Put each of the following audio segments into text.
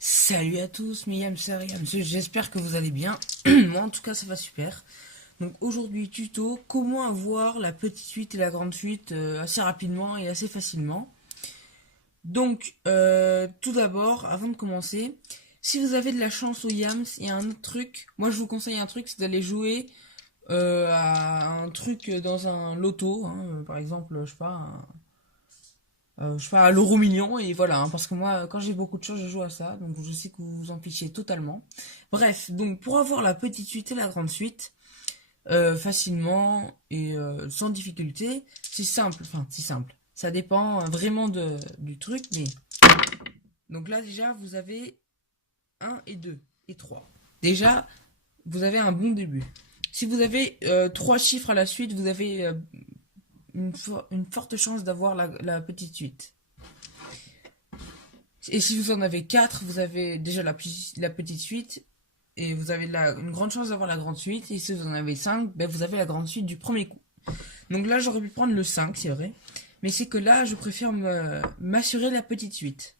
Salut à tous, Miam, c'est Riam, j'espère que vous allez bien. Moi en tout cas ça va super. Donc aujourd'hui tuto, comment avoir la petite suite et la grande suite assez rapidement et assez facilement. Donc tout d'abord, avant de commencer, si vous avez de la chance au Yams, il y a un autre truc. Moi je vous conseille un truc, c'est d'aller jouer à un truc dans un loto, hein, par exemple, je sais pas, à l'euro million, et voilà, hein, parce que moi, quand j'ai beaucoup de choses, je joue à ça, donc je sais que vous vous en fichez totalement. Bref, donc pour avoir la petite suite et la grande suite, facilement et sans difficulté, c'est simple, enfin, c'est simple. Ça dépend vraiment du truc, mais... Donc là, déjà, vous avez un et 2 et 3. Déjà, vous avez un bon début. Si vous avez 3 chiffres à la suite, vous avez une forte chance d'avoir la petite suite. Et si vous en avez 4, vous avez déjà la petite suite. Et vous avez une grande chance d'avoir la grande suite. Et si vous en avez 5, ben vous avez la grande suite du premier coup. Donc là, j'aurais pu prendre le 5, c'est vrai. Mais c'est que là, je préfère m'assurer la petite suite.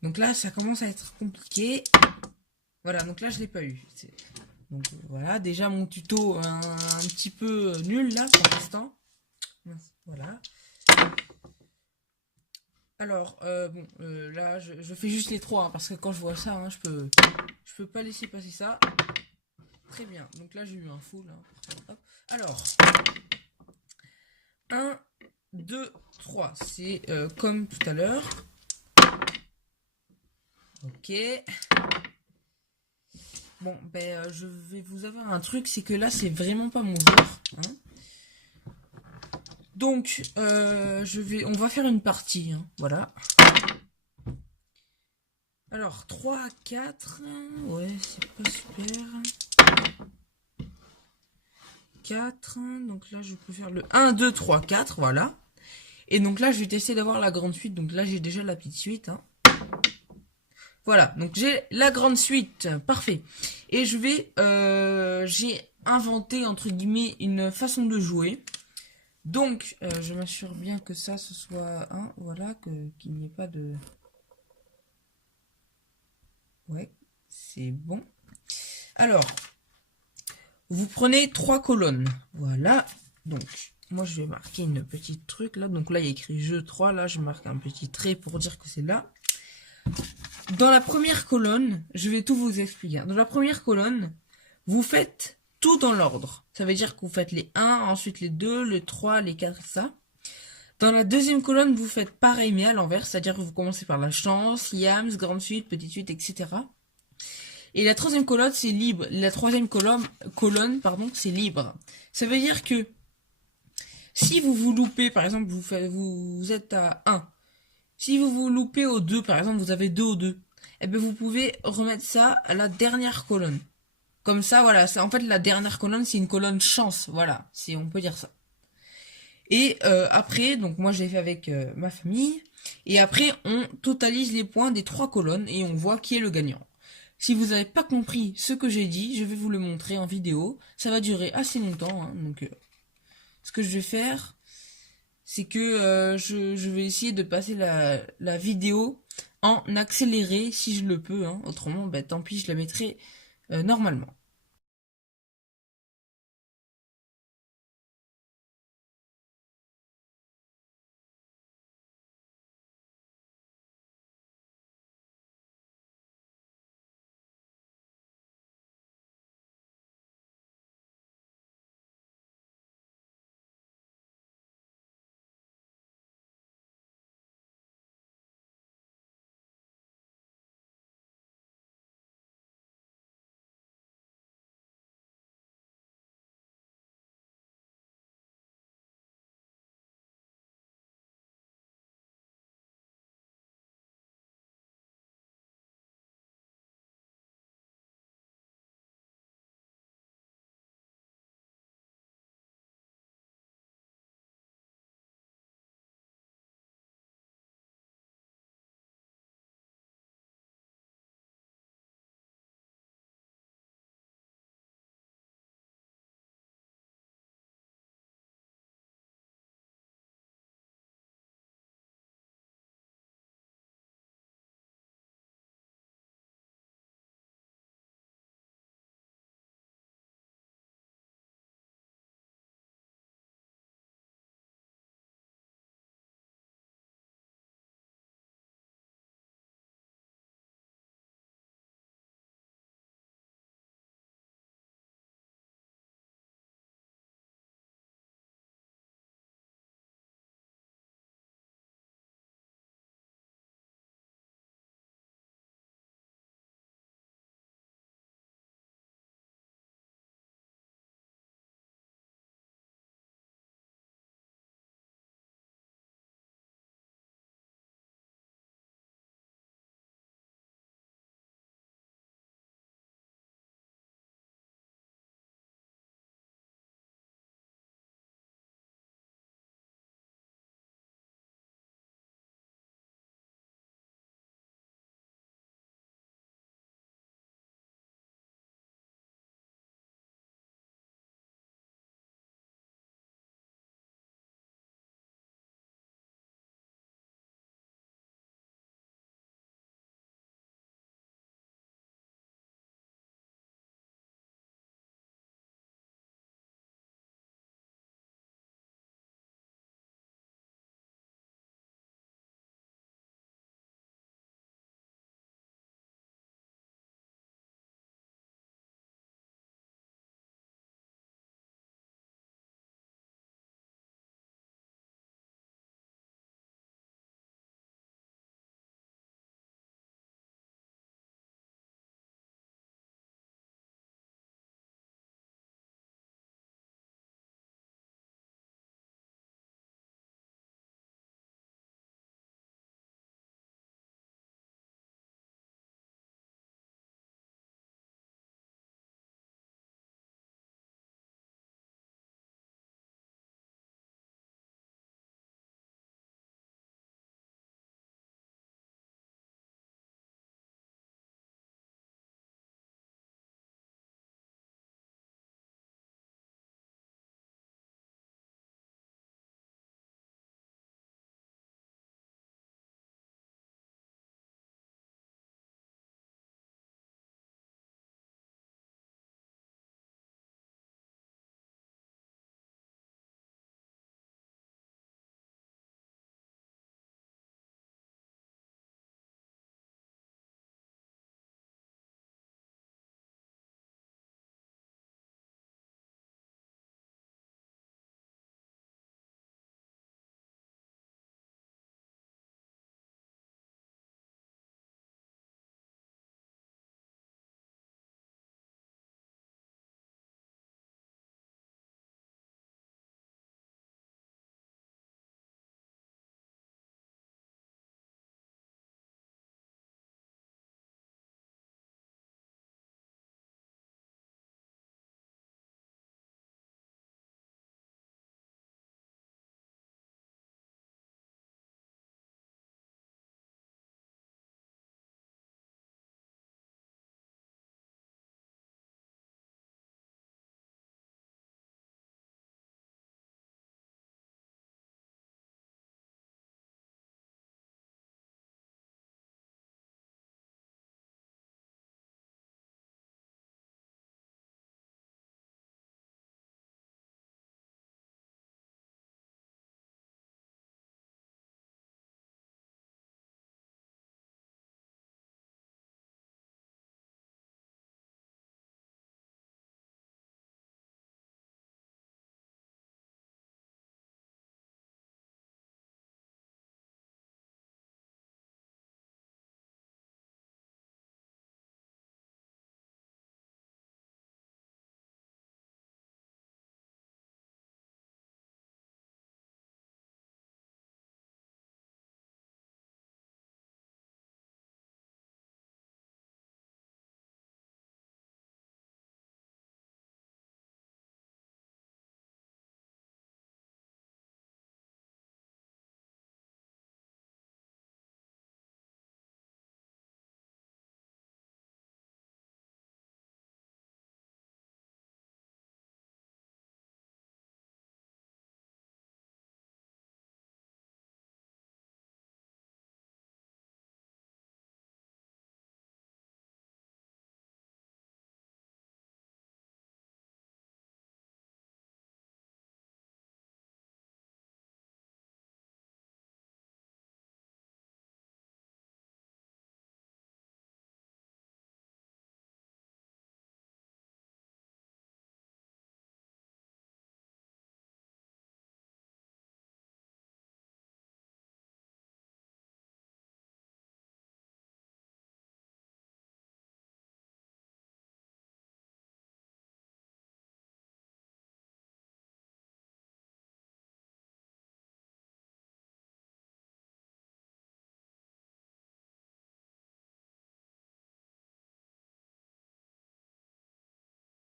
Donc là, ça commence à être compliqué. Voilà, donc là, je l'ai pas eu. Donc voilà, déjà mon tuto un petit peu nul là pour l'instant. Voilà. Alors, bon, là, je fais juste les 3, hein, parce que quand je vois ça, hein, je peux pas laisser passer ça. Très bien, donc là, j'ai eu un full. Hein. Hop. Alors, 1, 2, 3, c'est comme tout à l'heure. Ok. Bon, ben, je vais vous avoir un truc, c'est que là, c'est vraiment pas mon jour. Hein. Donc, on va faire une partie, hein, voilà. Alors, 3, 4, ouais, c'est pas super. 4, donc là, je peux faire le 1, 2, 3, 4, voilà. Et donc là, je vais tester d'avoir la grande suite, donc là, j'ai déjà la petite suite, hein. Voilà, donc j'ai la grande suite, parfait. Et j'ai inventé, entre guillemets, une façon de jouer. Donc, je m'assure bien que ça, ce soit un, voilà, qu'il n'y ait pas de... Ouais, c'est bon. Alors, vous prenez 3 colonnes, voilà. Donc, moi, je vais marquer une petite truc, là. Donc là, il y a écrit jeu 3, là, je marque un petit trait pour dire que c'est là. Dans la première colonne, je vais tout vous expliquer. Dans la première colonne, vous faites tout dans l'ordre. Ça veut dire que vous faites les 1, ensuite les 2, les 3, les 4, ça. Dans la deuxième colonne, vous faites pareil mais à l'envers, c'est-à-dire que vous commencez par la chance, yams, grande suite, petite suite, etc. Et la troisième colonne, c'est libre. La troisième colonne, pardon, c'est libre. Ça veut dire que si vous vous loupez, par exemple, vous êtes à 1. Si vous vous loupez au 2, par exemple, vous avez 2 au 2, eh bien vous pouvez remettre ça à la dernière colonne. Comme ça, voilà, en fait la dernière colonne, c'est une colonne chance, voilà, si on peut dire ça. Et après, donc moi je l'ai fait avec ma famille, et après on totalise les points des 3 colonnes et on voit qui est le gagnant. Si vous n'avez pas compris ce que j'ai dit, je vais vous le montrer en vidéo. Ça va durer assez longtemps, hein, donc ce que je vais faire, c'est que je vais essayer de passer la vidéo en accéléré si je le peux, hein. Autrement, bah, tant pis, je la mettrai normalement.